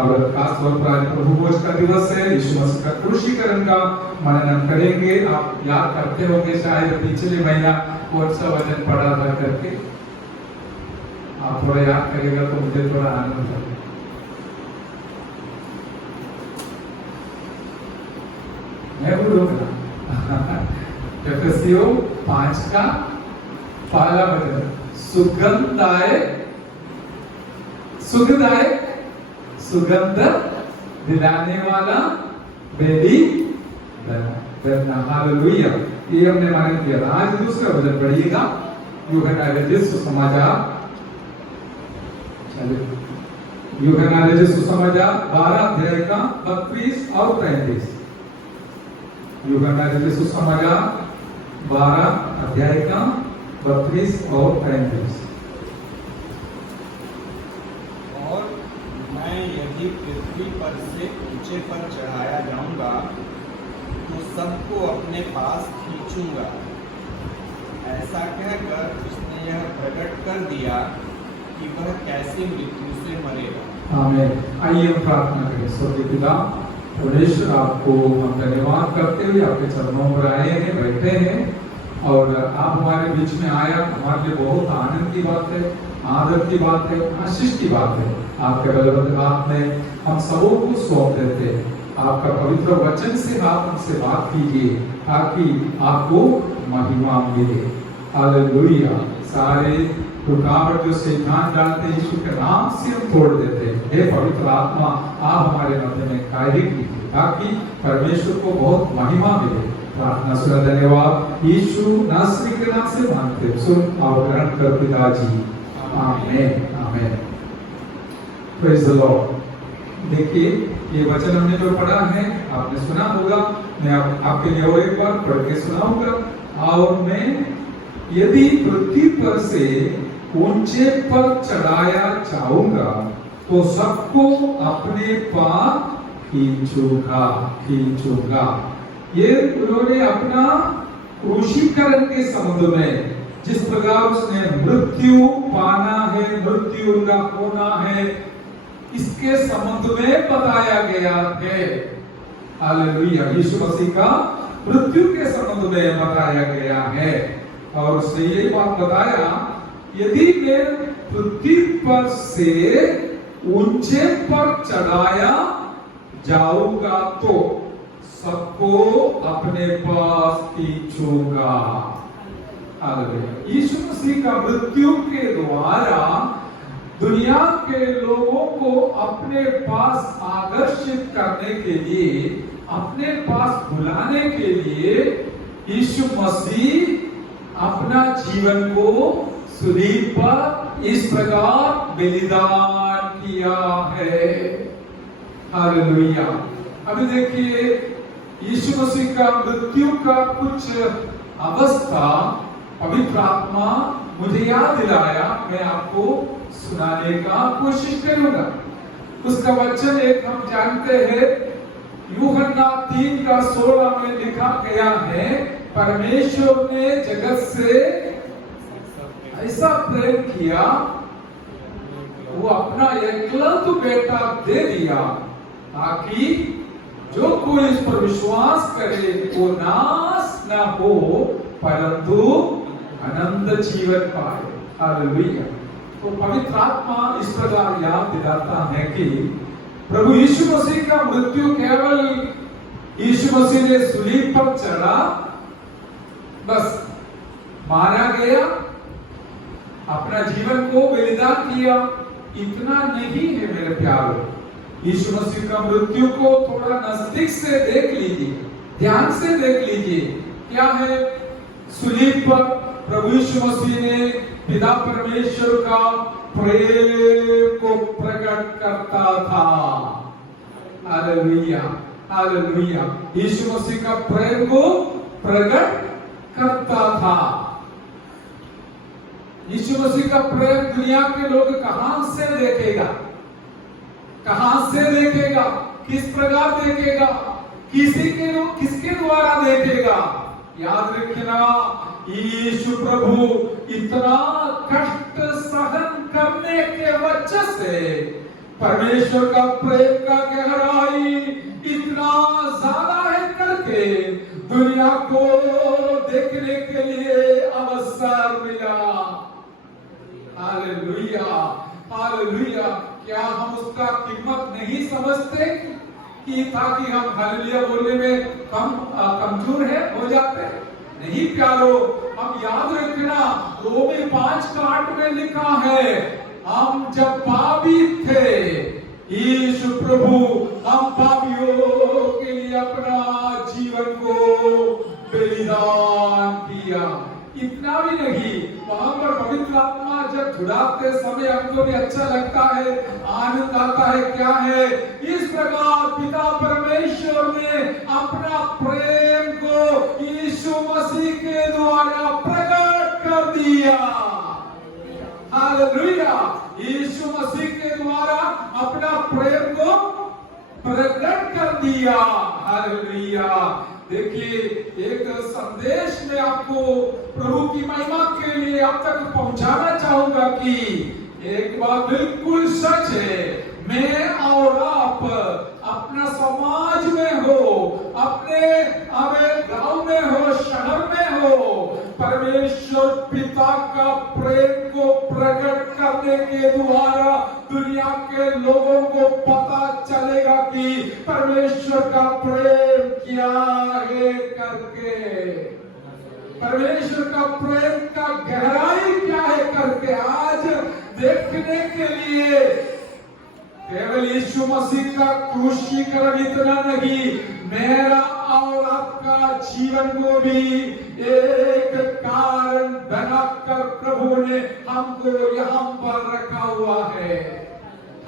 खास तौर पर आज प्रभु भोज का दिवस है, यीशु मसीह का क्रूसीकरण का मनन करेंगे। आप याद करते होंगे शायद पिछले महीना कौन सा वचन पढ़ा था करके, आप थोड़ा याद करेगा तो मुझे थोड़ा आनंद होगा। मैं बोलूंगा एफएससियों 5 का पहला वचन, सुगंध दिलाने वाला बेली दरना। हालेलुया, ये हमने माने किया। आज दूसरा वचन पढ़िएगा, यूहन्ना रचित सुसमाचार, यूहन्ना रचित सुसमाचार 12 अध्याय का 32 और 33। यूहन्ना रचित सुसमाचार 12 अध्याय का 32 और 33। और मैं यदि पृथ्वी पर से ऊंचे पर चढ़ाया जाऊंगा तो सबको अपने पास खींचूंगा, ऐसा कहकर उसने यह प्रकट कर दिया कि वह कैसे मृत्यु से मरेगा। आमीन। आइए हम प्रार्थना करें। स्वर्गीय पिता परमेश्वर, आपको हम धन्यवाद करते हुए आपके चरणों पर आए हैं, बैठे हैं और आप हमारे बीच में आया, हमारे लिए बहुत आनंद की बात है, आदर की बात है, आशीष की बात है। आपके बलवंत हाथ में हम सबों को सौंप देते हैं। आपका पवित्र वचन से आप हमसे बात कीजिए ताकि आपको महिमा मिले। हालेलुया। सारे रुकावट जो शैतान डालते हैं यीशु के नाम से हम तोड़ देते हैं। हे पवित्र आत्मा, आप हमारे मध्य में कार्य कीजिए ताकि परमेश्वर को बहुत महिमा मिले। प्रार्थना सुना, धन्यवाद यीशु नासरी के नाम से मांगते, सुन और ग्रहण कर पिताजी। आमीन, आमीन। Praise the Lord. देखिए, ये वचन हमने जो पढ़ा है आपने सुना होगा, मैं आपके लिए और एक बार पढ़ के सुनाऊंगा। और मैं यदि पृथ्वी पर से ऊंचे पर चढ़ाया जाऊंगा तो सबको अपने पास खींचूंगा। ये उन्होंने अपना क्रूसीकरण के संबंध में जिस प्रकार उसने मृत्यु पाना है, मृत्यु उनका होना है, इसके संबंध में बताया गया है। हालेलुया। यीशु मसीह का मृत्यु के संबंध में बताया गया है और उसने ये बात बताया, यदि मैं पृथ्वी पर से ऊंचे पर चढ़ाया जाऊंगा तो सबको अपने पास खींचूंगा। हालेलुया। यीशु मसीह का मृत्यु के द्वारा दुनिया के लोगों को अपने पास आकर्षित करने के लिए, अपने पास बुलाने के लिए यीशु मसीह अपना जीवन को सूलीब पर इस प्रकार बलिदान किया है। हालेलुया। अभी देखिए, यीशु मसीह का मृत्यु का कुछ अवस्था पवित्र आत्मा मुझे याद दिलाया, मैं आपको सुनाने का कोशिश करूंगा। उसका वचन एक हम जानते हैं, यूहन्ना 3 का 16 में लिखा गया है, परमेश्वर ने जगत से ऐसा प्रेम किया, वो अपना एकलौता बेटा दे दिया ताकि जो कोई इस पर विश्वास करे वो नाश ना हो परंतु अनंत जीवन पाए। हालेलुया। तो पवित्र आत्मा इस प्रकार याद दिलाता है कि प्रभु यीशु मसीह का मृत्यु केवल यीशु मसीह ने सूलीब पर चढ़ा, बस मारा गया, अपना जीवन को बलिदान किया, इतना नहीं है मेरे प्यारों। यीशु मसीह का मृत्यु को थोड़ा नजदीक से देख लीजिए, ध्यान से देख लीजिए। क्या है? सूलीब पर प्रभु यीशु मसीह ने पिता परमेश्वर का प्रेम को प्रकट करता था। Hallelujah, hallelujah. यीशु मसीह का प्रेम को प्रकट करता था। यीशु मसीह का प्रेम दुनिया के लोग कहां से देखेगा? कहां से देखेगा? किस प्रकार देखेगा? किसके द्वारा देखेगा? याद रखना, यीशु प्रभु इतना कष्ट सहन करने के वजह से परमेश्वर का प्रेम का गहराई इतना ज्यादा है करके दुनिया को देखने के लिए अवसर मिला। Hallelujah, hallelujah. क्या हम उसका कीमत नहीं समझते कि ताकि हम हालेलुया बोलने में कमजोर है हो जाते हैं? नहीं प्यारो, हम याद रखना रोमी 5:8 में लिखा है, हम जब पापी थे यीशु प्रभु हम पापियों के लिए अपना जीवन को बलिदान किया। इतना भी नहीं, वहां पर पवित्र आत्मा जब छुड़ाते समय हमको भी अच्छा लगता है, आनंद आता है। क्या है? इस प्रकार पिता परमेश्वर ने अपना प्रेम को यीशु मसीह के द्वारा प्रकट कर दिया। हालेलुया, यीशु मसीह के द्वारा अपना प्रेम को प्रकट कर दिया। हालेलुया। देखिए, एक संदेश में आपको प्रभु की महिमा के लिए आप तक पहुंचाना चाहूंगा कि एक बात बिल्कुल सच है, मैं और आप अपना समाज में हो, अपने गांव में हो, शहर में हो, परमेश्वर पिता का प्रेम को प्रकट करने के द्वारा दुनिया के लोगों को पता चलेगा कि परमेश्वर का प्रेम क्या है करके, परमेश्वर का प्रेम का गहराई क्या है करके आज देखने के लिए केवल यीशु मसीह का क्रूसीकरण इतना नहीं, मेरा और आपका जीवन को भी एक कारण बनाकर प्रभु ने हमको यहाँ पर रखा हुआ है।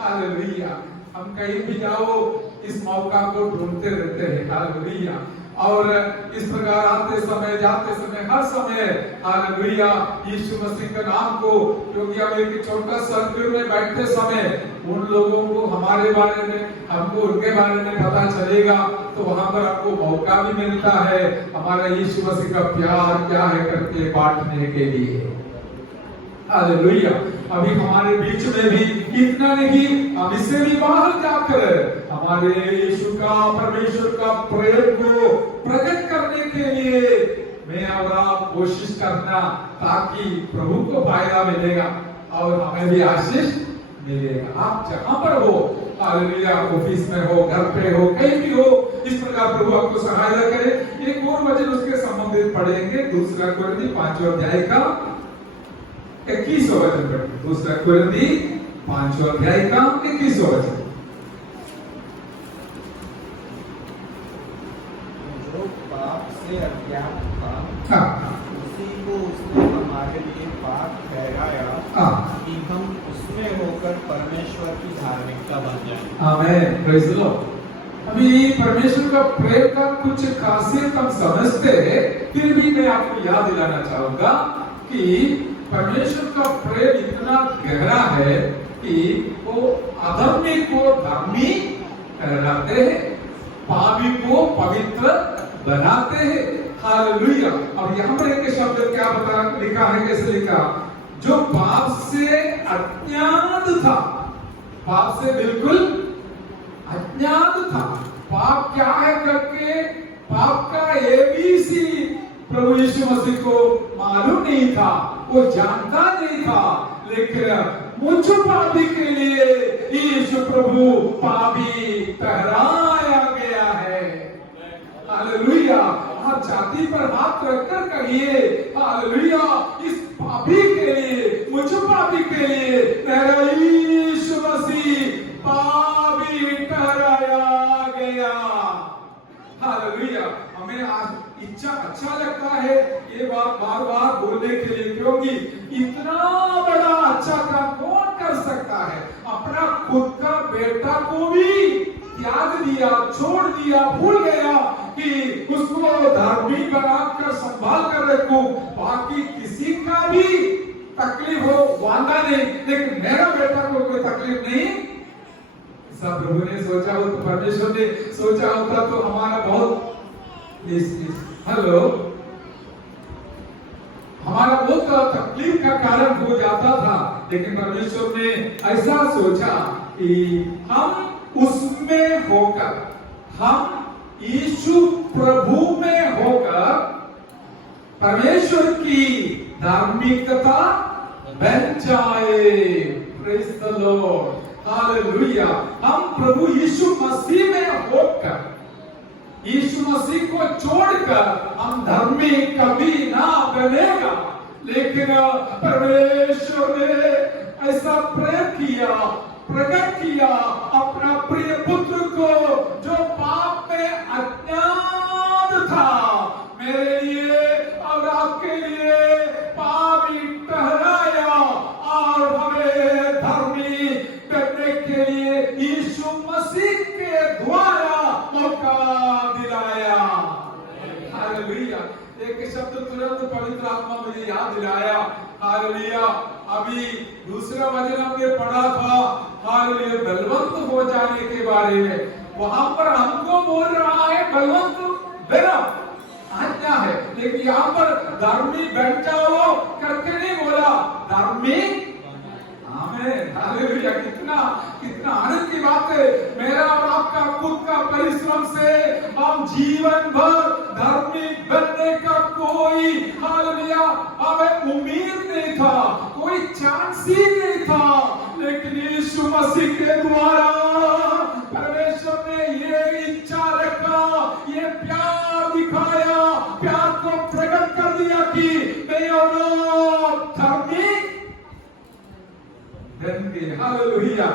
हालेलुया। हम कहीं भी जाओ इस मौका को ढूंढते रहते हैं। हालेलुया। और इस प्रकार आते समय जाते समय हर समय हालेलुया यीशु मसीह के नाम को, क्योंकि हम एक छोटा सर्कल में बैठते समय उन लोगों को हमारे बारे में, हमको उनके बारे में पता चलेगा, तो वहां पर आपको मौका भी मिलता है हमारा यीशु मसीह का प्यार क्या है करके बांटने के लिए। हालेलुया। अभी हमारे बीच में भी इतना नहीं, हम इससे भी बाहर जाकर हमारे यीशु का, परमेश्वर का प्रेम को प्रकट करने के लिए मैं और आप कोशिश करना, ताकि प्रभु को फायदा मिलेगा और हमें भी आशीष मिलेगा। आप जहां पर हो, हालेलुया, ऑफिस में हो, घर पे हो, कहीं भी हो, इस प्रकार प्रभु आपको सहायता करे। एक और वचन उसके संबंधित पढ़ेंगे, 2 कोरिन्थी 5वां अध्याय का 21वां वचन पढ़ेंगे। 2 कोरिन्थी 5वां अध्याय का 21वां वचन। जो पाप से अज्ञात था, हाँ, उसी को उसने हमारे लिए पाप ठहराया, हाँ, कि हम उसमें होकर परमेश्वर की धार्मिकता बन जाएं। आमीन, प्रेज़ द लॉर्ड। अभी परमेश्वर का प्रेम का कुछ खासियत हम समझते हैं, फिर भी मैं आपको याद दिलाना चाहूंगा कि परमेश्वर का प्रेम इतना गहरा है कि वो अधर्मी को धर्मी ठहराते हैं, पापी को पवित्र बनाते हैं। हालेलुया। अब यहाँ पर एक शब्द क्या बता लिखा है, कैसे लिखा? जो पाप से अज्ञात था, पाप से बिल्कुल अज्ञात था। पाप क्या है करके पाप का एबीसी प्रभु यीशु मसीह को मालूम नहीं था, वो जानता नहीं था, लेकिन मुझ पापी के लिए यीशु प्रभु पापी ठहराया गया है। हालेलुया। आप जाति पर हाथ रखकर कहिए, हालेलुया, इस पापी के लिए, मुझ पापी के लिए मेरा यीशु मसीह पापी ठहराया गया। हालेलुया। हमें आज इच्छा अच्छा लगता है ये बात बार बार बोलने के लिए, क्योंकि इतना बड़ा अच्छा काम कौन कर सकता है? अपना खुद का बेटा को भी त्याग दिया, छोड़ दिया, भूल गया कि उसको धार्मिक बनाकर संभाल कर रखूं, बाकी किसी का भी तकलीफ हो वादा नहीं, लेकिन मेरा बेटा को कोई तकलीफ नहीं। सब प्रभु ने सोचा हो, तो परमेश्वर ने सोचा होता तो हमारा बहुत हेलो हमारा बहुत तकलीफ का कारण हो जाता था, लेकिन परमेश्वर ने ऐसा सोचा कि हम उसमें होकर, हम यीशु प्रभु में होकर परमेश्वर की धार्मिकता बन जाए। Praise the Lord, hallelujah. हम प्रभु यीशु मसीह में होकर, यीशु मसीह को छोड़कर हम धर्मी कभी ना बनेगा। लेकिन परमेश्वर ने ऐसा प्रेम किया, प्रकट किया अपना प्रिय पुत्र को, जो पाप में अज्ञात था, मेरे लिए और आपके लिए पापी ठहराया और हमें धर्मी करने के लिए यीशु मसीह के द्वारा मौका दिलाया। हालेलुया। एक शब्द तुरंत पवित्र आत्मा मुझे याद दिलाया। हालेलुया। अभी दूसरा वचन हमने पढ़ा था, हालेलुया, बलवंत हो जाने के बारे में। वहां पर हमको बोल रहा है बलवंत बनो, आज्ञा है, लेकिन यहाँ पर धर्मी बन जाओ करके नहीं बोला, धर्मी। आमीन, हालेलुया। कितना कितना आनंद की बात है। मेरा और आपका खुद का परिश्रम से हम जीवन भर धर्मी बनने का कोई, हालेलुया, हमें उम्मीद नहीं था, कोई चांस ही नहीं था। लेकिन यीशु मसीह के द्वारा परमेश्वर ने ये इच्छा रखा, ये प्यार दिखाया, प्यार को प्रकट कर दिया कि मैं और धर्मी बन के, हालेलुया,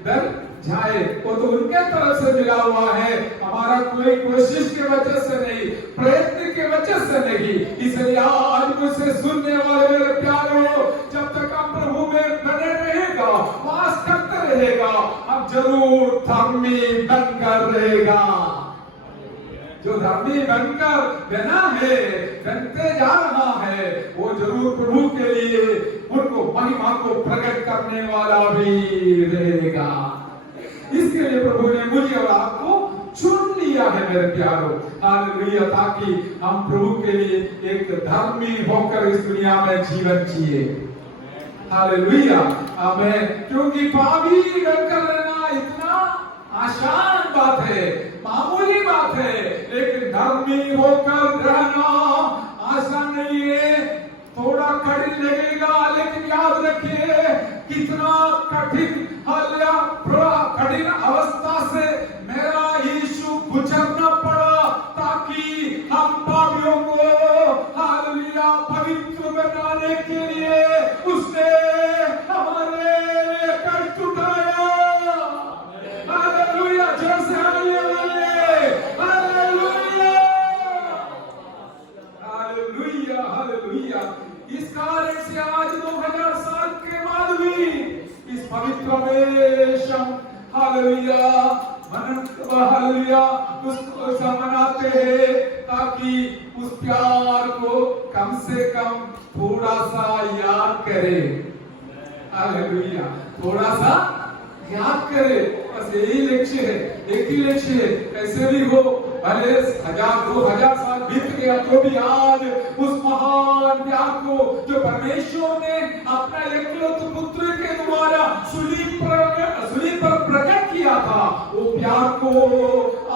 बन जाए। वो तो उनके तरफ से मिला हुआ है, हमारा कोई कोशिश के वजह से नहीं, प्रयत्न के वजह से नहीं। इसलिए आज मुझसे सुनने वाले मेरे प्यारों, जब तक आप प्रभु में बने रहेगा, वास करते रहेगा, अब जरूर धर्मी बनकर रहेगा। जो धर्मी बनकर बना है, बनते जा रहा है, वो जरूर प्रभु के लिए उनको महिमा को प्रकट करने वाला भी रहेगा। इसके लिए प्रभु ने मुझे और आपको चुन लिया है मेरे प्यारों, हालेलुया, ताकि हम प्रभु के लिए एक धर्मी होकर इस दुनिया में जीवन जिए। हालेलुया, आमीन। क्योंकि पापी बनकर रहना इतना आसान बात है, मामूली बात है, लेकिन धर्मी होकर रहना आसान नहीं है। थोड़ा कठिन लगेगा, लेकिन याद रखिए कितना कठिन, कठिन अवस्था से मेरा यीशु गुजरना पड़ा, ताकि हम पापियों को, हालेलुया, पवित्र बनाने के लिए उसने हमारे लिए कष्ट उठाया। हालेलुया, जैसे हालेलुया, हालेलुया। इस कारण से आज 2000 साल के बाद भी इस पवित्र वेशम, हालेलुया, हालेलुया, उसको मनाते हैं, ताकि उस प्यार को कम से कम थोड़ा सा याद करें। हालेलुया, थोड़ा सा याद करें। बस यही लक्ष्य है, एक ही लक्ष्य है। कैसे भी हो, भले 1000-2000 साल बीत गया तो भी आज उस महान प्यार को जो परमेश्वर ने अपना एकलौते पुत्र के द्वारा सूली पर प्रकट किया था, वो प्यार को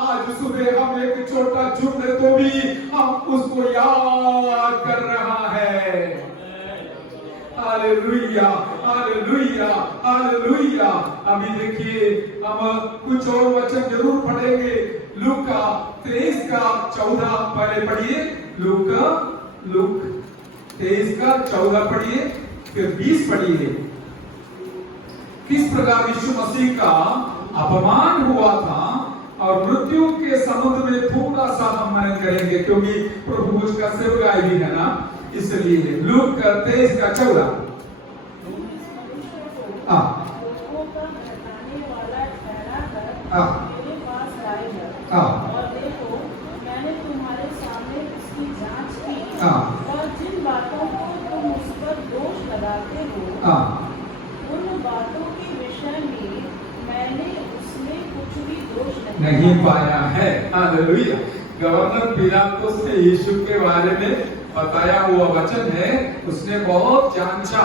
आज सुबह हम एक छोटा झुंड तो भी हम उसको याद कर रहा है। Hallelujah, hallelujah, hallelujah. अभी देखिए हम कुछ और वचन जरूर पढ़ेंगे। लूका 23 का 14 पहले पढ़िए। लूक 23 का 14 पढ़िए, फिर 20 पढ़िए। किस प्रकार यीशु मसीह का अपमान हुआ था और मृत्यु के समुद्र में थोड़ा सा हम मनन करेंगे, क्योंकि प्रभु उसका सेवकाई भी है ना, इसलिए लूक 23 का 14। और देखो, मैंने तुम्हारे सामने इसकी जांच की, और जिन बातों को तुम उस पर दोष लगाते हो, उन बातों के विषय में मैंने उसमें कुछ भी दोष नहीं पाया है। हालेलुया। गवर्नर पिलातुस ने यीशु के बारे में बताया हुआ वचन है, उसने बहुत जांचा।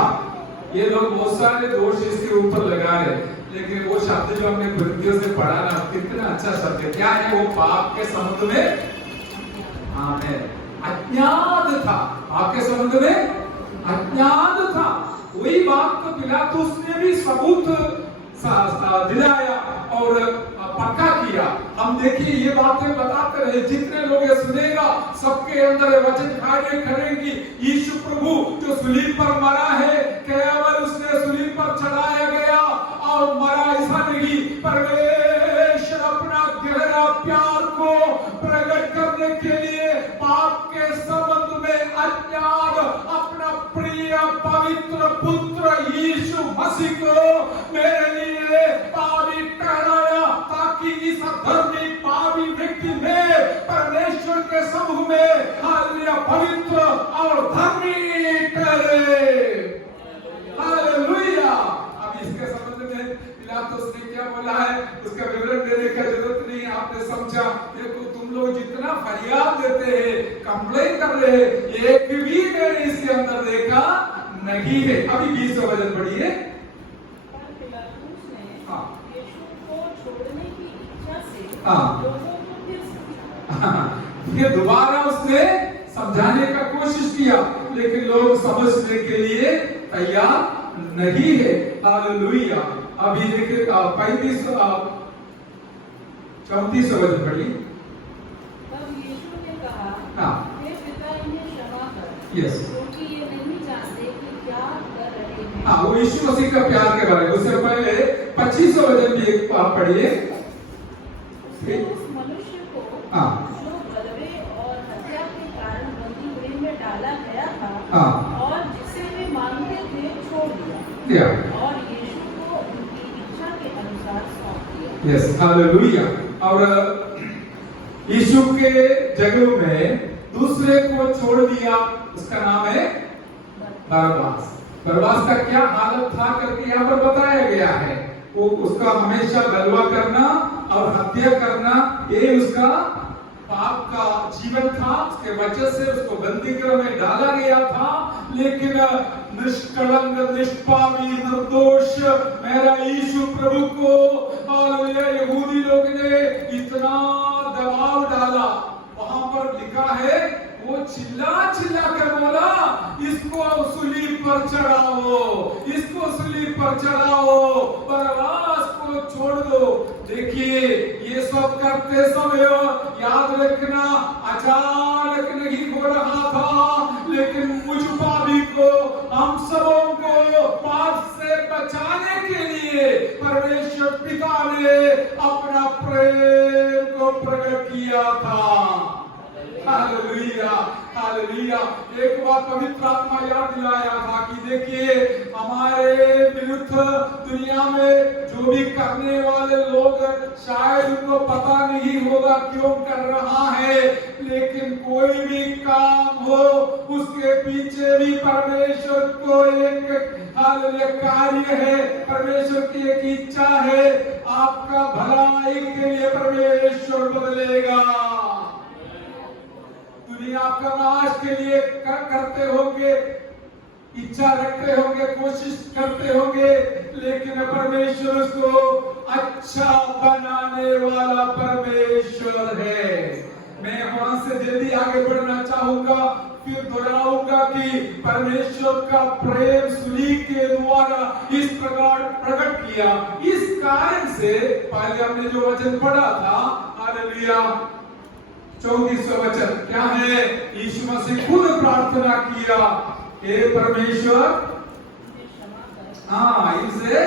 ये लोग बहुत सारे दोष इसके ऊपर लगा रहे, लेकिन वो शब्द जो हमने कुरिन्थियों से पढ़ा ना, कितना अच्छा शब्द है। क्या है वो? पाप के समुद्र में अज्ञात था। पाप के समुद्र में अज्ञात था। वही बात तो पिलातुस ने भी सबूत दिलाया और पक्का किया। हम देखिए ये बातें बताते रहे, जितने लोग ये सुनेगा सबके अंदर वचन कार्य करेंगी। यीशु प्रभु जो सूलीब पर मरा है, केवल उसने सूलीब पर चढ़ाया गया और मरा ऐसा नहीं, परमेश्वर अपना गहरा प्यार को प्रकट करने के लिए पाप के संबंध में अज्ञात अपना प्रिय पवित्र पुत्र यीशु मसीह को मेरे लिए पापी ठहराया, ताकि इस अधर्मी पापी व्यक्ति में परमेश्वर के समूह में हालेलुया पवित्र और धर्मी ठहरे। हालेलुया। अब इसके संबंध में पिलातुस ने क्या बोला है उसका विवरण देने का जरूरत नहीं, आपने समझा। देखो तुम लोग जितना फरियाद देते हैं, कंप्लेन कर रहे हैं, एक भी मैंने इसके अंदर देखा नहीं है। अभी 20 वचन पढ़िए। ये दोबारा उसने समझाने का कोशिश किया, लेकिन लोग समझने के लिए तैयार नहीं है। हालेलुया। अभी देखिए 34 34 वचन पढ़िए। तब यीशु ने कहा, हे पिता इन्हें क्षमा कर, यस, क्योंकि ये नहीं जानते कि क्या कर रहे हैं। हाँ, वो यीशु मसीह का प्यार के बारे में। उससे पहले 25 वचन भी एक बार पढ़िए। उस मनुष्य को जो गलबे और हत्या के कारण बंदी गृह में डाला गया था और जिसे वे मांगते थे छोड़ दिया और यीशु को उनकी इच्छा के अनुसार सौंप दिया। Yes, hallelujah. और यीशु के जगह में दूसरे को छोड़ दिया, उसका नाम है बरअब्बास। बरअब्बास का क्या हालत था करके यहाँ पर बताया गया है। वो उसका हमेशा गलवा करना और हत्या करना, ये उसका पाप का जीवन था। उसके वजह से उसको बंदी गृह में डाला गया था। लेकिन निष्कलंक, निष्पापी, निर्दोष मेरा यीशु प्रभु को हालेलुया यहूदी लोग ने इतना दबाव डाला। वहां पर लिखा है वो चिल्ला चिल्ला कर बोला, इसको सूलीब पर चढ़ाओ, इसको सूलीब पर चढ़ाओ, बरअब्बास को छोड़ दो। देखिए ये सब करते समय याद रखना अचानक नहीं हो रहा था, लेकिन मुझ पापी को, हम सबों को पाप से बचाने के लिए परमेश्वर पिता ने अपना प्रेम को प्रकट किया था। Hallelujah, hallelujah. एक बात पवित्र आत्मा याद दिलाया था कि देखिए हमारे विरुद्ध दुनिया में जो भी करने वाले लोग शायद उनको पता नहीं होगा क्यों कर रहा है, लेकिन कोई भी काम हो उसके पीछे भी परमेश्वर को एक हालेलुया कार्य है, परमेश्वर की एक इच्छा है। आपका भलाई के लिए परमेश्वर बदलेगा। दुनिया आपका नाश के लिए करते होंगे, इच्छा रखते होंगे, कोशिश करते होंगे, लेकिन परमेश्वर उसको अच्छा बनाने वाला परमेश्वर है। मैं वहां से जल्दी आगे बढ़ना चाहूंगा, फिर दोहराऊंगा कि परमेश्वर का प्रेम सूलीब के द्वारा इस प्रकार प्रकट किया। इस कारण से पहले हमने जो वचन पढ़ा था, हालेलुया 34वां वचन क्या है? यीशु मसीह खुद प्रार्थना किया, हे परमेश्वर इसे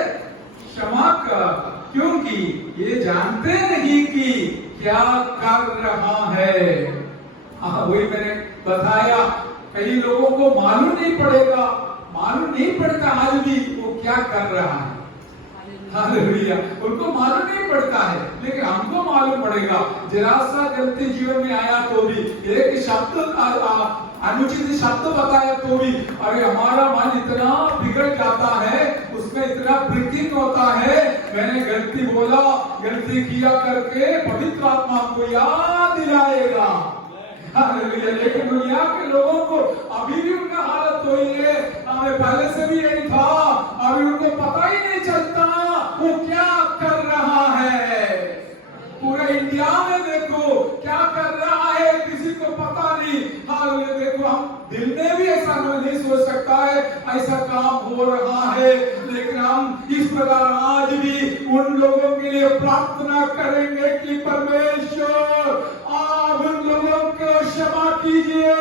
क्षमा कर, क्योंकि ये जानते नहीं कि क्या कर रहा है। वही मैंने बताया, कई लोगों को मालूम नहीं पड़ेगा, मालूम नहीं पड़ता आज भी वो क्या कर रहा है। हालेलुया, उनको मालूम नहीं पड़ता है, लेकिन हमको मालूम पड़ेगा। जरा सा गलती जीवन में आया तो भी, एक शब्द अनुचित शब्द बताया तो भी, अरे हमारा मन इतना बिगड़ जाता है, उसमें इतना ब्रेकिंग होता है, मैंने गलती बोला, गलती किया करके पवित्र आत्मा को याद दिलाएगा। हालेलुया। लेकिन दुनिया के लोगों को अभी भी उनका हालत वही है, हमें पहले से भी यही था, अभी उनको पता ही नहीं चलता वो क्या विद्या में देखो क्या कर रहा है किसी को पता नहीं। हालेलुया, देखो हम दिल में भी ऐसा नहीं सोच सकता है ऐसा काम हो रहा है, लेकिन हम इस प्रकार आज भी उन लोगों के लिए प्रार्थना करेंगे कि परमेश्वर आप उन लोगों को क्षमा कीजिए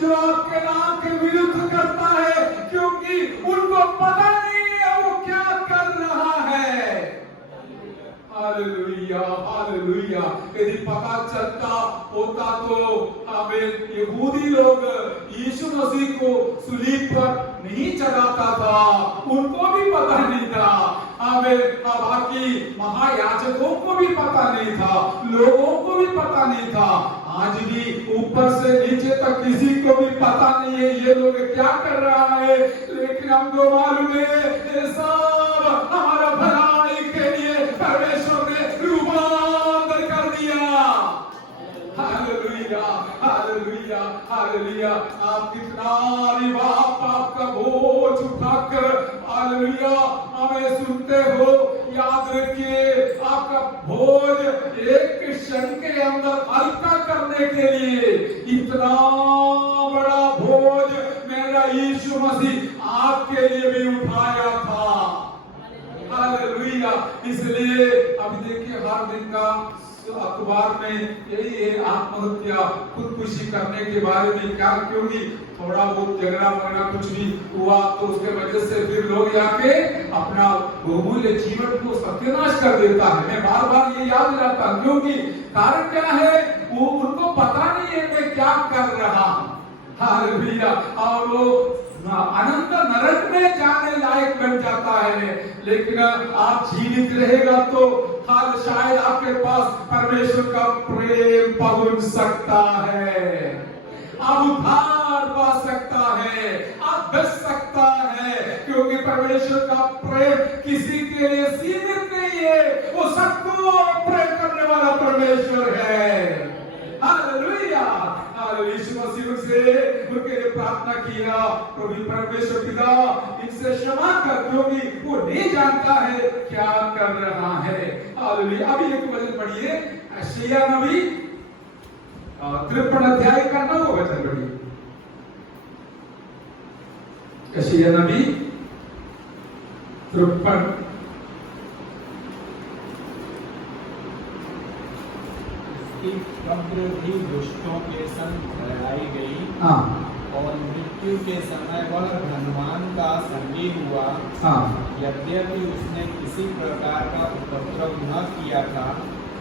जो आपके नाम के विरुद्ध करता है, क्योंकि उनको पता नहीं है वो क्या कर रहा है। Hallelujah, hallelujah. यदि पता चलता होता तो हमें यहूदी लोग यीशु मसीह को सूलीब पर नहीं चढ़ाता था, उनको भी पता नहीं था, हमें बाकी महायाजकों को भी पता नहीं था, लोगों को भी पता नहीं था। आज भी ऊपर से नीचे तक किसी को भी पता नहीं है ये लोग क्या कर रहा है, लेकिन हमको मालूम है ये सब हमारा भलाई के लिए परमेश्वर ने रूपांतर कर दिया। Hallelujah, hallelujah, hallelujah. आप कितना पाप का बोझ उठाकर हालेलुया हमें सुनते हो, याद रखिए आपका बोझ एक क्षण के अंदर हल्का करने के लिए इतना बड़ा बोझ मेरा यीशु मसीह आपके लिए भी उठाया था। हालेलुया। इसलिए अभी देखिए हर दिन का अखबार में यही है आत्महत्या खुदकुशी करने के बारे में, क्या क्योंकि थोड़ा बहुत झगड़ा वगैरह कुछ भी हुआ तो उसके वजह से फिर लोग आके अपना बहुमूल्य जीवन को सत्यानाश कर देता है। मैं बार बार ये याद दिलाता हूं क्योंकि कारण क्या है वो उनको पता नहीं है मैं क्या कर रहा हूं। हालेलुया। और वो अनंत नरक में जाने लायक बन जाता है, लेकिन आप जीवित रहेगा तो हाल शायद आपके पास परमेश्वर का प्रेम पहुंच सकता है, आप उद्धार पा सकता है, आप बच सकता है, क्योंकि परमेश्वर का प्रेम किसी के लिए सीमित नहीं है, वो सबको प्रेम करने वाला परमेश्वर है। हालेलुया। यीशु मसीह से उनके लिए प्रार्थना किया, प्रभु परमेश्वर पिता इनसे क्षमा कर, क्योंकि वो नहीं जानता है क्या कर रहा है। हालेलुया। अभी एक वचन पढ़िए, यशायाह नबी 53 अध्याय का 9 वचन पढ़िए। यशायाह नबी 53 कब्र भी दुष्टों के संग ठहराई गई और मृत्यु के समय वह धनवान का संगी हुआ। यद्यपि उसने किसी प्रकार का उपद्रव न किया था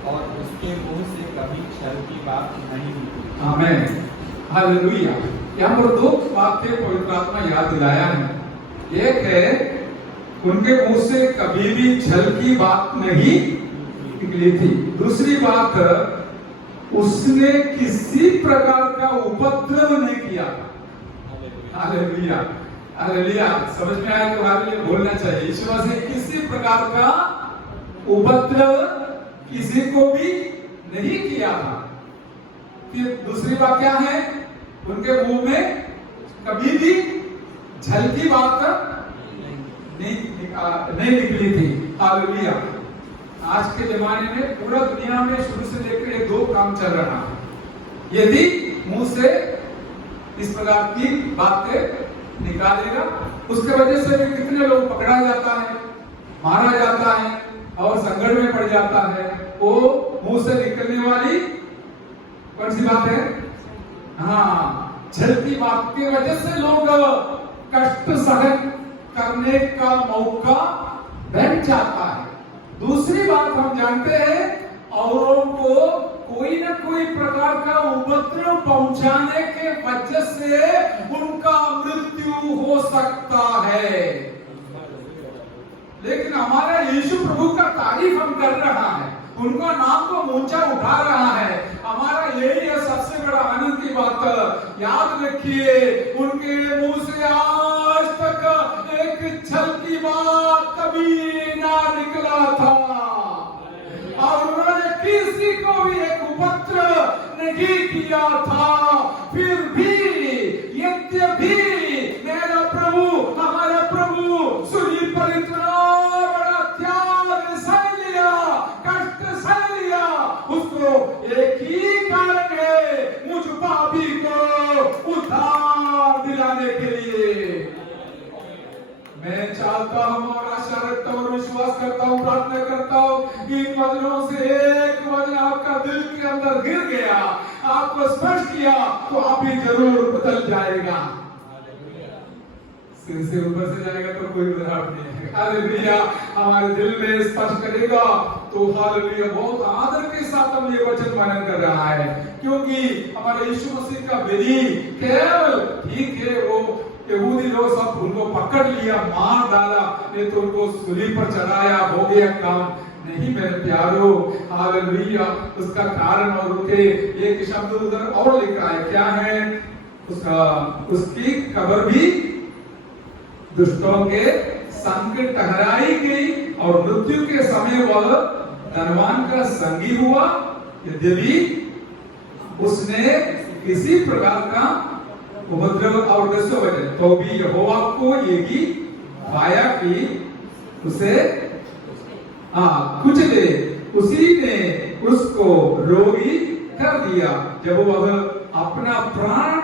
और उसके मुंह से कभी छल की बात नहीं निकली। आमीन। हालेलुया। यहाँ पर दो बातें पवित्र आत्मा याद दिलाया है। एक है उनके मुंह से कभी भी छल की बात नहीं निकली थी। दूसरी बात उसने किसी प्रकार का उपद्रव नहीं किया। Hallelujah, hallelujah. समझ में आया तो हालेलुया बोलना चाहिए। यीशु मसीह किसी प्रकार का उपद्रव किसी को भी नहीं किया था। फिर दूसरी बात क्या है, उनके मुंह में कभी भी छल की बात नहीं निकली थी। हालेलुया। आज के जमाने में पूरा दुनिया में शुरू से लेकर ये दो काम चल रहा है। यदि मुंह से इस प्रकार की बातें निकालेगा, उसके वजह से भी कितने लोग पकड़ा जाता है, मारा जाता है और संकट में पड़ जाता है। वो मुंह से निकलने वाली कौन सी बात है? हाँ, छल की बात की वजह से लोग कष्ट सहन करने का मौका बन जाता है। दूसरी बात हम जानते हैं औरों को कोई न कोई प्रकार का उपद्रव पहुंचाने के वजह से उनका मृत्यु हो सकता है, लेकिन हमारा यीशु प्रभु का तारीफ हम कर रहा है, उनका नाम को ऊंचा उठा रहा है। हमारा यही है सबसे बड़ा आनंद की बात। याद रखिए उनके मुंह से आज तक एक छल की बात कभी ना निकला था और उन्होंने किसी को भी एक उपद्रव नहीं किया था। फिर भी यद्यपि मेरा प्रभु हमारा प्रभु सूली पर इतना बड़ा त्याग सह लिया, कष्ट सह लिया, उसको वचनों से एक वचन आपका दिल के अंदर गिर गया, आपको स्पर्श किया, तो आप भी जरूर बदल जाएगा। सिर से ऊपर से जाएगा तो कोई बदलाव नहीं है। हालेलुया, हमारे दिल में स्पर्श करेगा तो हालेलुया, बहुत आदर के साथ हम ये वचन मनन कर रहा है, क्योंकि हमारे यीशु मसीह का विधि केवल, ठीक है वो यहूदी लोग सब उनको पकड़ लिया, मार डाला, नहीं तो उनको सूली पर चढ़ाया, हो गया काम, नहीं मेरे प्यारो, हालेलुया। उसका कारण और उनके एक शब्द उधर और लिख रहा है, क्या है उसकी कब्र भी दुष्टों के संग ठहराई गई और मृत्यु के समय वह धनवान का संगी हुआ, यद्यपि उसने किसी प्रकार का उपद्रव और वजह तो भी यहोवा को ये भी पाया कि उसे कुचले, उसी ने उसको रोगी कर दिया। जब वह अपना प्राण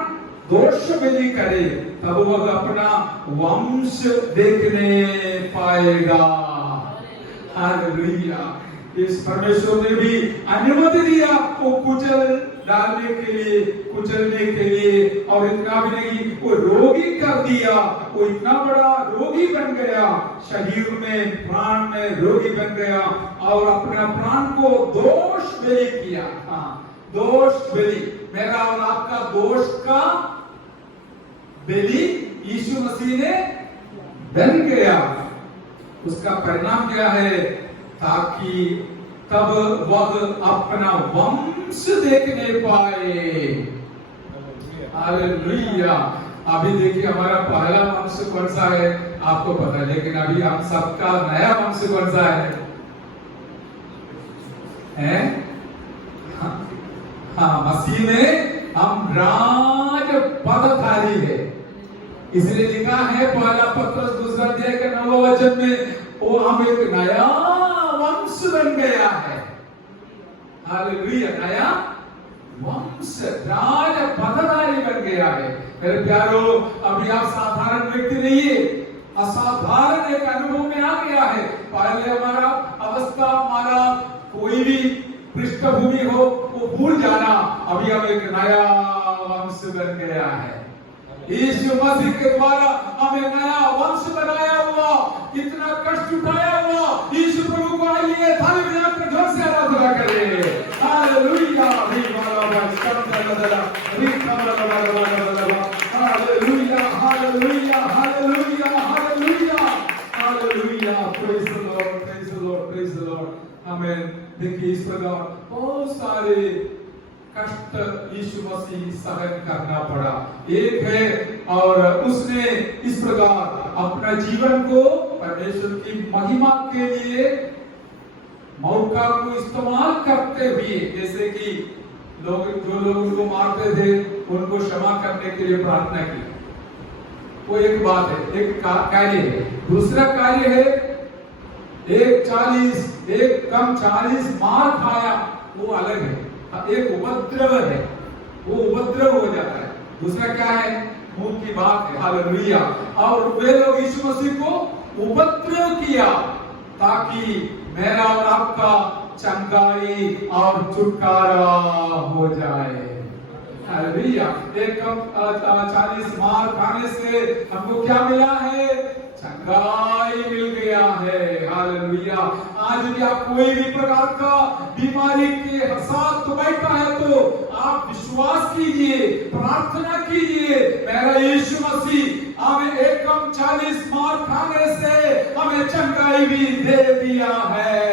दोष बलि करे तब वह अपना वंश देखने पाएगा। हालेलुया, इस परमेश्वर ने भी अनुमति दिया आपको कुचल डालने के लिए, कुचलने के लिए, और इतना भी नहीं, वो रोगी कर दिया, वो इतना बड़ा रोगी बन गया, शरीर में प्राण में रोगी बन गया और अपना प्राण को दोष बलि किया। दोष बलि, मेरा और आपका दोष का बलि यीशु मसीह ने बन गया। उसका परिणाम क्या है? ताकि तब वह अपना वंश देखने पाए। हालेलुया। अभी देखिए हमारा पहला वंश कौन सा है आपको पता है, लेकिन अभी हम सबका नया वंश कौन सा है? हाँ, मसीह में हम राज पदधारी है। इसलिए लिखा है पहला पत्रस 2 अध्याय के 9वें वचन में, वो हम एक नया वंश बन गया है। हालेलुया, नया वंश, राज पदधारी बन गया है। मेरे प्यारो, अभी आप साधारण व्यक्ति नहीं है, असाधारण एक अनुभव में आ गया है। पहले हमारा अवस्था, हमारा कोई भी पृष्ठभूमि हो वो भूल जाना, अभी हम एक नया वंश बन गया है। यीशु मसीह के द्वारा हमें नया वंश बनाया हुआ, कितना कष्ट उठाया हुआ यीशु प्रभु को आइए थाली बजाकर जोर से आराधना करें। Hallelujah, hallelujah, hallelujah, hallelujah, hallelujah, hallelujah, praise the Lord, praise the Lord, praise the Lord. Amen. देखिए इस प्रकार बहुत सारे कष्ट यीशु मसीह सहन करना पड़ा। एक है, और उसने इस प्रकार अपना जीवन को परमेश्वर की महिमा के लिए मौका को इस्तेमाल करते हुए, जैसे कि जो लोग उनको मारते थे उनको क्षमा करने के लिए प्रार्थना की, वो एक बात है, एक कार्य है। दूसरा कार्य है, एक कम 40 मार खाया, वो अलग है। एक उपद्रव है, वो उपद्रव हो जाता है। दूसरा क्या है? मुंह की बात है। हालेलुया। और वे लोग यीशु मसीह को उपद्रव किया ताकि मेरा और आपका चंगाई और छुटकारा हो जाए। हालेलुया। एक कम 40 मार खाने से हमको क्या मिला है? चंगाई मिल गया है। हालेलुया। आज भी आप कोई भी प्रकार का बीमारी के साथ बैठा है तो आप विश्वास कीजिए, प्रार्थना कीजिए, मेरा यीशु मसीह हमें एक कम 40 मार खाने से हमें चंगाई भी दे दिया है।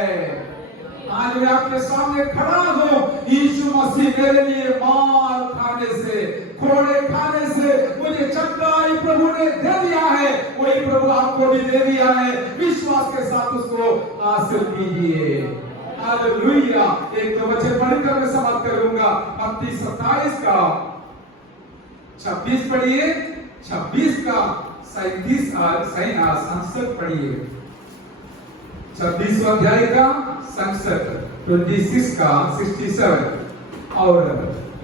आज मैं आपके सामने खड़ा हूँ, यीशु मसीह मेरे लिए मार खाने से, कोड़े खाने से मुझे चंगाई प्रभु ने दे दिया है। वही प्रभु आपको भी दे दिया है। विश्वास के साथ उसको हासिल कीजिए। हालेलुया। एक तो वचन पढ़कर मैं समाप्त करूंगा। मत्ती 27 का 26 पढ़िए, 26 का 37 67 पढ़िए। 26 अध्याय का 67, 26 का 67 और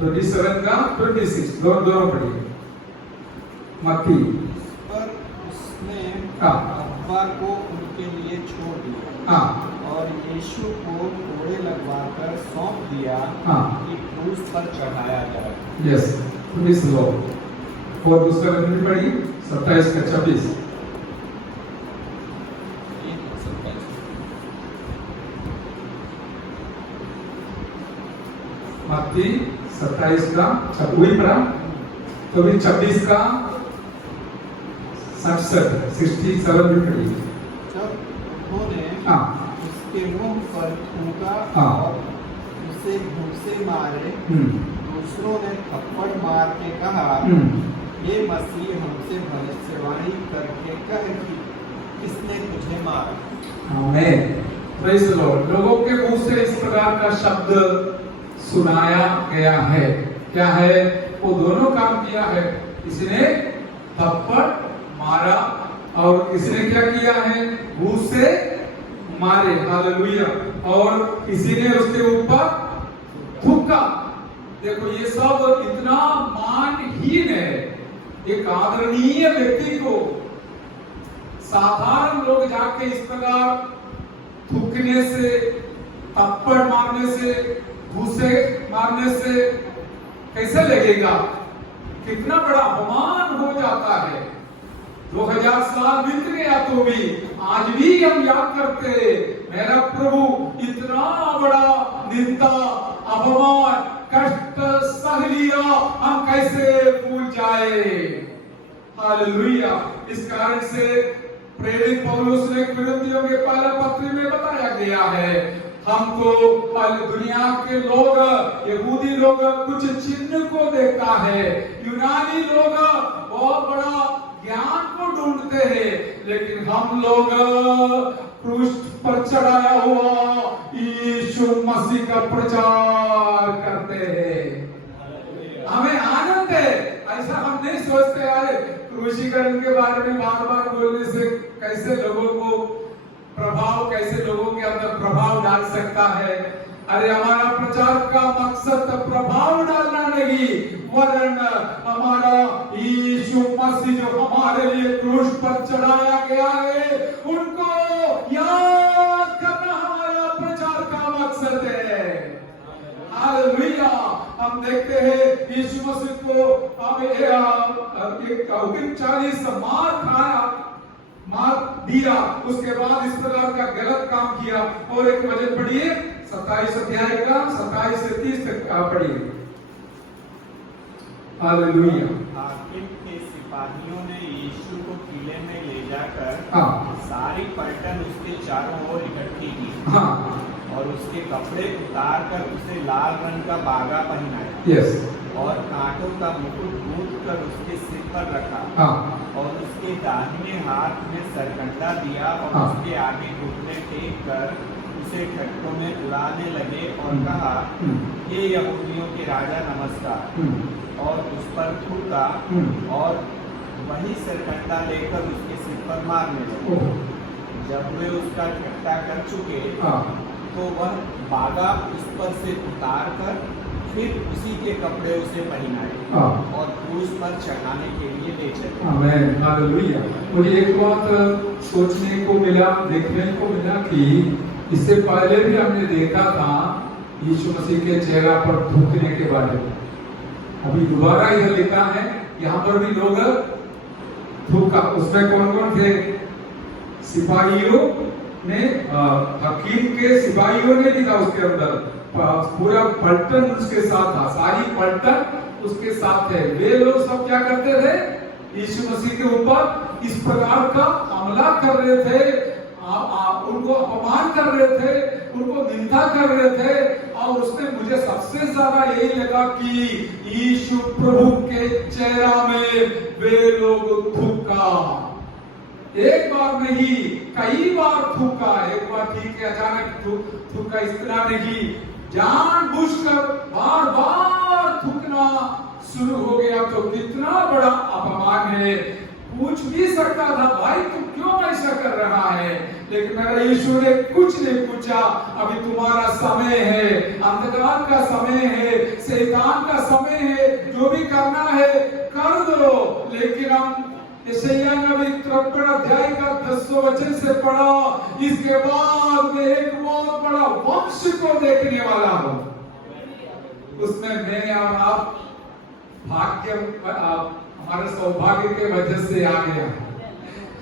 27 का 26, दोनों पढ़िए। मत्ती। पर उसने अब्बा को उनके लिए छोड़ दिया और यीशु को कोड़े लगवाकर सौंप दिया कि क्रूस पर चढ़ाया जाए। यस, प्लीज लो। और दूसरा वचन पढ़िए 27 का 26। मत्ती 27 का वही पढ़ा, तो भी 26 का 67 भी पढ़िए। जब उन्होंने उसके मुंह पर थूका और उसे घूंसे मारे, दूसरों ने थप्पड़ मार के कहा, ये मसीह हमसे भविष्यवाणी करके कहे कि किसने तुझे मारा। आमीन, प्रेज़ द लॉर्ड। लोगों के मुंह से इस प्रकार का शब्द सुनाया गया है। क्या है? वो दोनों काम किया है। किसी ने थप्पड़ मारा और किसी ने क्या किया है? मुंह से मारे। हालेलुया। और किसी ने उसके ऊपर थूका। देखो ये सब इतना मानहीन है। एक आदरणीय व्यक्ति को साधारण लोग जाके इस प्रकार थूकने से, थप्पड़ मारने से, घूसे मारने से कैसे लगेगा? कितना बड़ा अपमान हो जाता है। 2000 साल बीत गया तो भी आज भी हम याद करते हैं, मेरा प्रभु इतना बड़ा निंदा, अपमान, कष्ट सह लिया, हम कैसे भूल जाए। हालेलुया। इस कारण से प्रेरित पौलुस ने कुरिन्थियों के पहले पत्र में बताया गया है, हमको दुनिया के लोग, यहूदी लोग कुछ चिन्ह को देखता है, यूनानी लोग बहुत बड़ा ज्ञान को ढूंढते हैं, लेकिन हम लोग क्रूस पर चढ़ाया हुआ यीशु मसीह का प्रचार करते हैं। हमें आनंद है। ऐसा हम नहीं सोचते अरे क्रूसीकरण के बारे में बार बार बोलने से कैसे लोगों को प्रभाव, कैसे लोगों के अंदर प्रभाव डाल सकता है। अरे हमारा प्रचार का मकसद प्रभाव डालना नहीं, वरन हमारा यीशु मसीह जो हमारे लिए क्रूस पर चढ़ाया गया है, उनको याद करना हमारा प्रचार का मकसद है। हालेलुया। हम देखते हैं यीशु मसीह को हमें 40 मार दिया, उसके बाद इस प्रकार का गलत काम किया। और एक वचन पढ़िए 27 अध्याय का 27 से 30 तक का पढ़िए। हालेलुया। हाकिम के सिपाहियों ने यीशु को किले में ले जाकर सारी पलटन उसके चारों ओर इकट्ठी की और उसके कपड़े उतार कर उसे लाल रंग का बागा पहनाया और कांटों का मुकुट गूंथ कर उसके सिर पर रखा और उसके दाहिने हाथ में सरकंडा दिया और उसके आगे घुटने टेक कर उसे ठट्ठों में उड़ाने लगे और कहा, ये यहूदियों के राजा नमस्कार, और उस पर थूका और वही सरकंडा लेकर उसके सिर पर मारने लगे। जब वे उसका ठट्ठा कर चुके तो वह बागा उस पर से उतार कर फिर उसी के कपड़े उसे पहनाए और क्रूस पर चढ़ाने के लिए ले चले। आमीन, हालेलुया। मुझे एक बात सोचने को मिला, देखने को मिला कि इससे पहले भी हमने देखा था यीशु मसीह के चेहरा पर थूकने के बारे में। अभी दोबारा यह लिखा है, यहाँ पर भी लोग थूका। उसमें कौन कौन थे? सिपाहियों ने, हकीम के सिपाहियों ने लिखा, उसके अंदर पूरा पलटन उसके साथ था, सारी पलटन उसके साथ थे। वे लोग सब क्या करते थे? यीशु मसीह के ऊपर इस प्रकार का हमला कर रहे थे, उनको अपमान कर रहे थे, उनको निंदा कर रहे थे। और उसमें मुझे सबसे ज्यादा यही लगा कि यीशु प्रभु के चेहरा में वे लोग थूका। एक बार नहीं, कई बार थूका। एक बार ठीक है, अचानक थूका, इस तरह नहीं, जानबूझकर बार बार थूकना शुरू हो गया तो कितना बड़ा अपमान है। पूछ भी सकता था, भाई तू क्यों ऐसा कर रहा है? लेकिन मेरा यीशु ने कुछ नहीं पूछा। अभी तुम्हारा समय है, अंधकार का समय है, शैतान का समय है, जो भी करना है कर दो, लेकिन हम यशायाह नबी 53 अध्याय का 10वां वचन से पढ़ा, इसके बाद मैं एक बहुत बड़ा वंश को देखने वाला हूं, उसमें मैं और आप हमारे सौभाग्य के वजह से आ गया।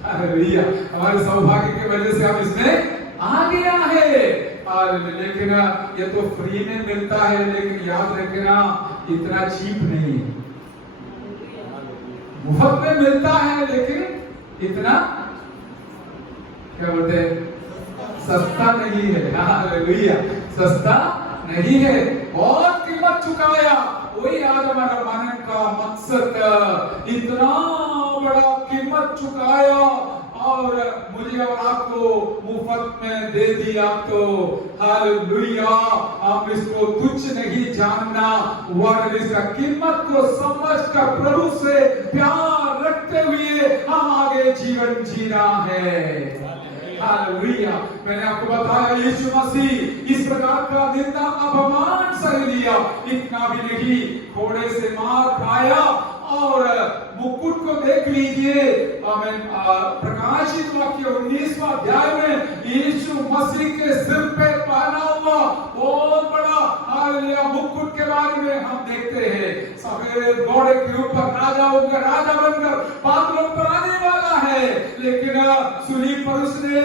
हालेलुया, हमारे सौभाग्य के वजह से हम इसमें आ गया है। और लेकिन ये तो फ्री में मिलता है, लेकिन याद रखना इतना चीप नहीं, मुफ्त में मिलता है लेकिन इतना क्या बोलते हैं, सस्ता नहीं है। हालेलुया, सस्ता नहीं है, बहुत कीमत चुकाया। वही आज हमारा मानने का मकसद, इतना बड़ा कीमत चुकाया और मुझे और आपको मुफ्त में दे दिया। तो हालेलुया, हम इसको तुच्छ नहीं जानना, वरन इसका कीमत को समझकर प्रभु से प्यार रखते हुए हम आगे जीवन जीना है। हालेलुया, मैंने आपको बताया यीशु मसीह इस प्रकार का निंदा अपमान सह लिया, इतना भी नहीं, घोड़े से मार खाया और मुकुट को देख लीजिए, प्रकाशित वाक्य 19वां अध्याय में यीशु मसीह के सिर पे पहना हुआ बहुत बड़ा हालेलुया मुकुट के बारे में हम देखते हैं। सफेद घोड़े के ऊपर राजा होकर, राजा बनकर बादलों पर आने वाला है, लेकिन सूली पर उसने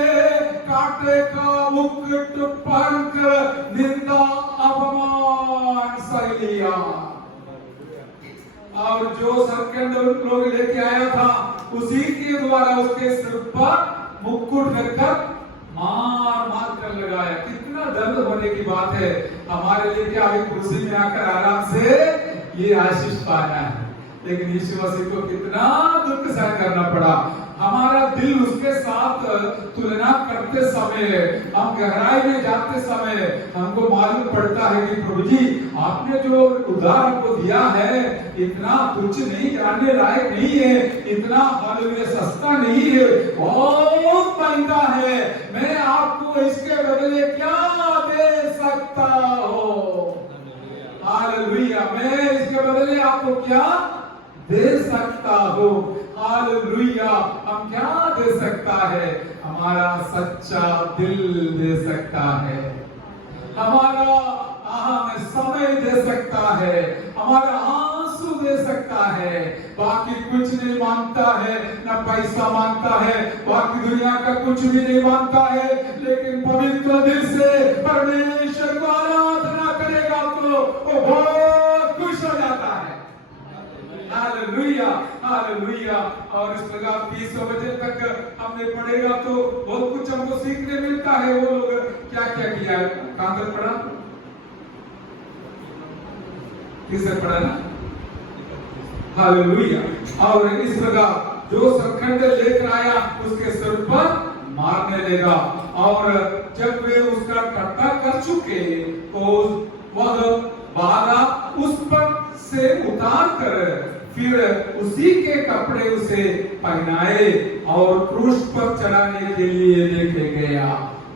कांटे का मुकुट पहनकर निंदा अपमान सह लिया। और जो सर के अंदर लोग लेके आया था, उसी के द्वारा उसके सिर पर मुकुट रखकर मार मार कर लगाया। कितना दर्द होने की बात है हमारे लिए, क्या अभी कुर्सी में आकर आराम से ये आशीष पाना है, लेकिन यीशु मसीह को कितना दुख सहन करना पड़ा। हमारा दिल उसके साथ तुलना करते समय, हम गहराई में जाते समय हमको मालूम पड़ता है कि प्रभु जी आपने जो उद्धार हमको दिया है इतना तुच्छ नहीं, जानने लायक नहीं है, इतना हालेलुया सस्ता नहीं है, बहुत महंगा है। मैं आपको इसके बदले क्या दे सकता हूँ? हालेलुया, मैं इसके बदले आपको क्या दे सकता हूँ? हालेलुया, हम क्या दे सकता है? हमारा सच्चा दिल दे सकता है, हमारा समय दे सकता है, हमारा आंसू दे सकता है। बाकी कुछ नहीं मांगता है, ना पैसा मांगता है, बाकी दुनिया का कुछ भी नहीं मांगता है, लेकिन पवित्र दिल से परमेश्वर को आराधना करेगा तो वो बहुत खुश हो जाता है। Hallelujah, hallelujah. और इस प्रकार 30 बजे तक हमने पढ़ेगा तो बहुत कुछ हमको सीखने मिलता है। वो लोग क्या क्या किया, कहां तक पढ़ा, किससे पढ़ा ना? हालेलुया। और इस प्रकार जो सरखंड लेकर आया उसके सिर पर मारने लगा, और जब वे उसका टट्टा कर चुके तो वह बाला उस पर से उतार कर फिर उसी के कपड़े उसे पहनाए और क्रूस पर चढ़ाने के लिए लेके गया।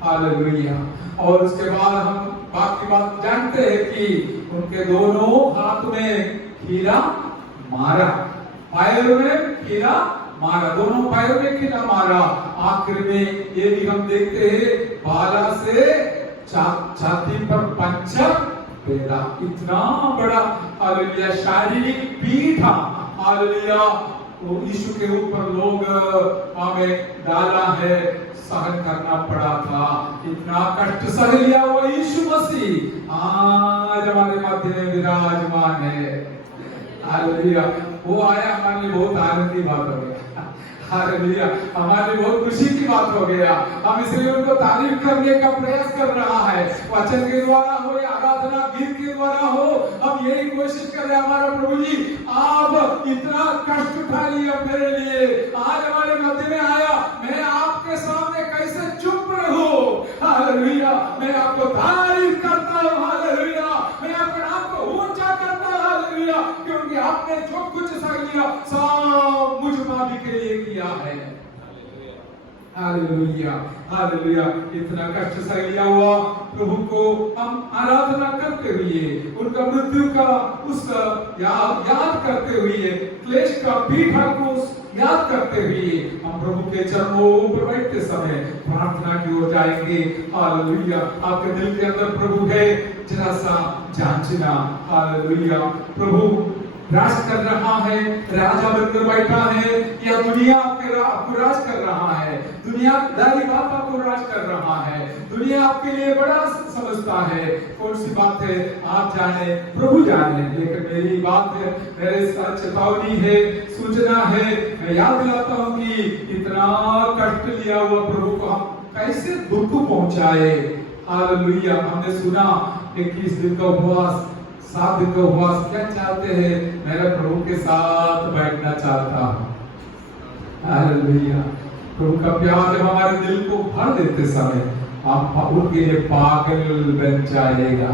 हालेलुया। और उसके बाद हम बाकी बात जानते हैं कि उनके दोनों हाथ में कीड़ा मारा, पैर में कीड़ा मारा, दोनों पैर में कीड़ा मारा। आखिर में ये भी हम देखते हैं बाला से छाती पर पंचर पेड़ा, इतना बड़ा हालेलुया शारीरिक पीड़ा हालेलुया यीशु के ऊपर लोग हमें डाला है, सहन करना पड़ा था, इतना कष्ट सह लिया हुआ यीशु मसीह आज हमारे मध्य में विराजमान है। हालेलुया, वो आया हमारे लिए बहुत आनंद की बात हो गया। हालेलुया, हमारे लिए बहुत खुशी की बात हो गया। हम इसलिए उनको तारीफ करने का प्रयास कर रहा है, वचन के द्वारा हो या आराधना गीत के द्वारा हो, हम यही कोशिश कर रहे हैं हमारा प्रभु जी आप इतना कष्ट उठा लिया मेरे लिए, आज हमारे मध्य में आया, मैं आपके सामने कैसे चुप रहूं? हालेलुया, मैं आपको तारीफ करता हूं। हालेलुया, मैं अपने आप को ऊंचा करता हूं। हालेलुया, क्योंकि आपने जो कुछ सह लिया सब मुझ पापी के लिए किया है। Hallelujah, hallelujah. इतना कष्ट सह लिया हुआ प्रभु को हम आराधना करते हुए, उनका मृत्यु का उस याद करते हुए, क्लेश का पीठा को याद करते हुए हम प्रभु के चरणों पर बैठते समय प्रार्थना की ओर जाएंगे। हालेलुया। आपके दिल के अंदर प्रभु है, जरा सा जांचना। हालेलुया। प्रभु राज कर रहा है, राजा बनकर बैठा है, या दुनिया आपको राज कर रहा है, दुनियादारी बात आपको राज कर रहा है, दुनिया आपके लिए बड़ा समझता है। कौन सी बात है आप जाने, प्रभु जाने, लेकिन मेरी बात है, मेरे साथ चेतावनी है, सूचना है। मैं याद दिलाता हूं कि इतना कष्ट लिया हुआ प्रभु को हम कैसे दुख पहुंचाए। हालेलुया। हमने सुना 21 दिन का उपवास, 7 दिन का उपवास, क्या चाहते हैं? मेरे प्रभु के साथ बैठना चाहता हूं। हालेलुया। प्रभु का प्यार जब हमारे दिल को भर देते समय हम उनके लिए पागल बन जाएगा।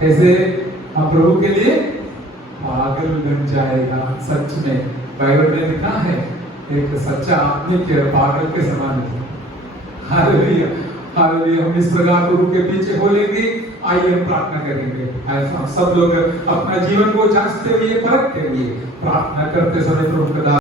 कैसे? हम प्रभु के लिए पागल बन जाएगा। सच में बाइबल में लिखा है, एक सच्चा आदमी के पागल के समान है। हालेलुया। हालेलुया। हम इस प्रकार प्रभु के पीछे हो लेंगे। आइए हम प्रार्थना करेंगे। ऐसा सब लोग अपना जीवन को जांचते हुए, परखते हुए प्रार्थना करते समय प्रभु का